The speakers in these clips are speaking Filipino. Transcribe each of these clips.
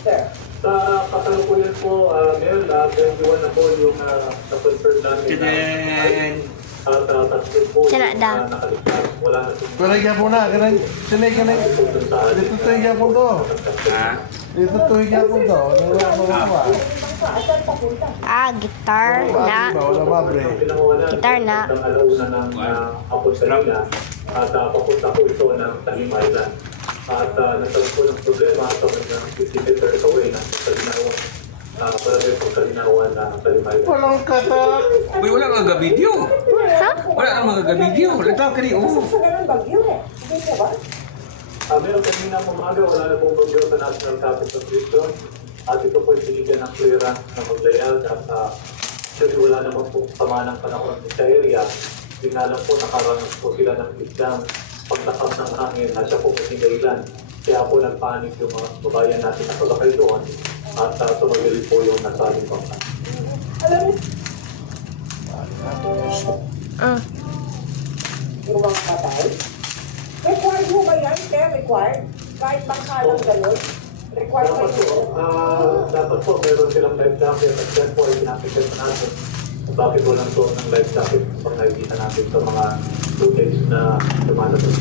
Sir. Sa kasalukuyan po, Mayor, 21 na po yung na-confirm namin at tatlo po Sira yung daw. nakaligtas. Wala na po. Kanay po na, kanay. Dito tayo yapon to. Ha? Dito tayo yapon to. Wala pa. Saan papunta? Gitar na. Wala ba, bre? Gitar na. Ang alauna ng hapon sa nila at papunta po ito ng Talim Island. At nagkaroon po ng problema sa mga 50 meters away na sa Kalinawan. Barangay po Kalinawan na Talim Island. Walang katak. Uy, wala kang gabidyo. Ha? Wala kang mga gabidyo. Ito, kani, oh. Sa ganun bagyo eh. Hindi ka ba? Meron kanina umaga, wala na pong bagyo sa National Capital Region. At ito po yung binigyan ng clearance na maglayag at actually wala naman po sama ng panahon sa area. Binalang po nakaranas po sila ng biglang paglakas ng hangin na siya po kasi dahilan. Kaya po nagpanik yung mga babayan natin na pagkakay doon at tumagili po yung nasaling bangka. Alam mo, Mm. yung mga patay. Required mo ba yan? Kaya required? Kahit bangka lang ganun? Required ba Dapat po, yun? dapat po meron silang life jacket at yan po ay pinapikit natin. Bakit walang suot ng life jacket pag nakikita natin sa mga footage na lumalabas.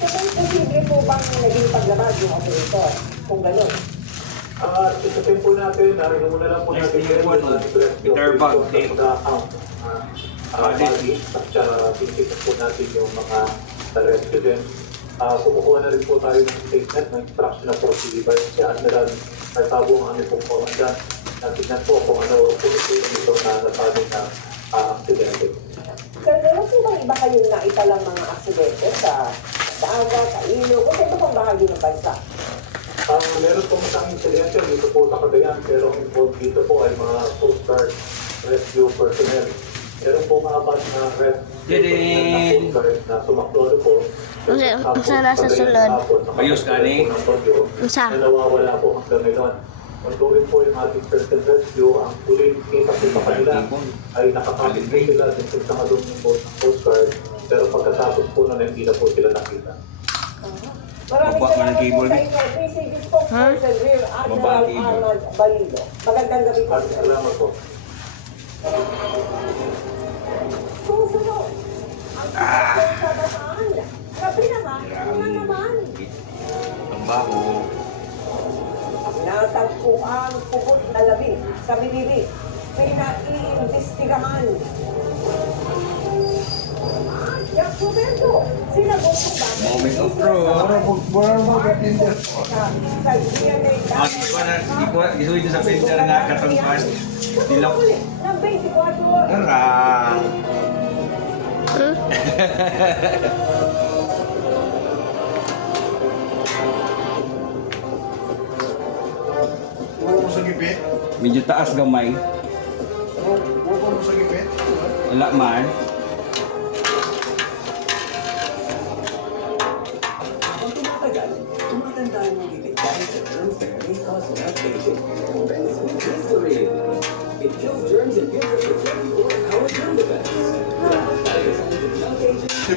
Kung posible po bang naging paglabas yung operator? Kung ganun. Isipin po natin, yung muna lang po natin Next one, guitar bag, Dave. at tinitignan po natin yung mga residents. Kumukuha na rin po tayo ng statement ng instruction na procedure si Admiral Martabo ang aming pong komandan. Natignan po kung ano po ito na nasabi na aksidente. Sir, meron po bang iba kayong naitalang mga aksidente sa dagat, sa ilog, o sa iba pang bahagi ng bansa? Meron pong isang insidente dito po sa Cagayan, pero involved dito po ay mga Coast Guard rescue personnel. Meron pong apat na rescue personnel na Coast Guard na sumaktolo po. Usa na sa sulod. Ayos ka, ni? Usa. Na nawawala po hanggang ngayon. Ongoing po yung ating search and rescue. Ang huling kita po sa kanila ay nakakapit po sila dito sa kadong ng Coast Guard. Pero pagkatapos po na hindi na po sila nakita. Maraming Baba man ang salamat po cable, sa eh. inyo. PCG spokesperson Rear Baba Admiral ang cable. Arnold Balilo. Magandang gabi po. Maraming salamat po. Susunod. Ang sitwasyon sa bataan. Grabe naman. Una naman. Ang baho. Natagpo ang pupot na labi sa Bilibi. Pinaiimbestigahan. Jack Roberto, sinagot ko ba? Moment of truth. Wala ba katinda? Sa DNA Di ko na, isuwi sa picture nga katungkuan. Dilok. ng 24 oras. Tara. Wala mo sa gipit? Medyo taas gamay. Wala mo sa gipit? Wala man. Ang tumatagal, tumatanda yung bibig dahil sa terms na may cause of outpatient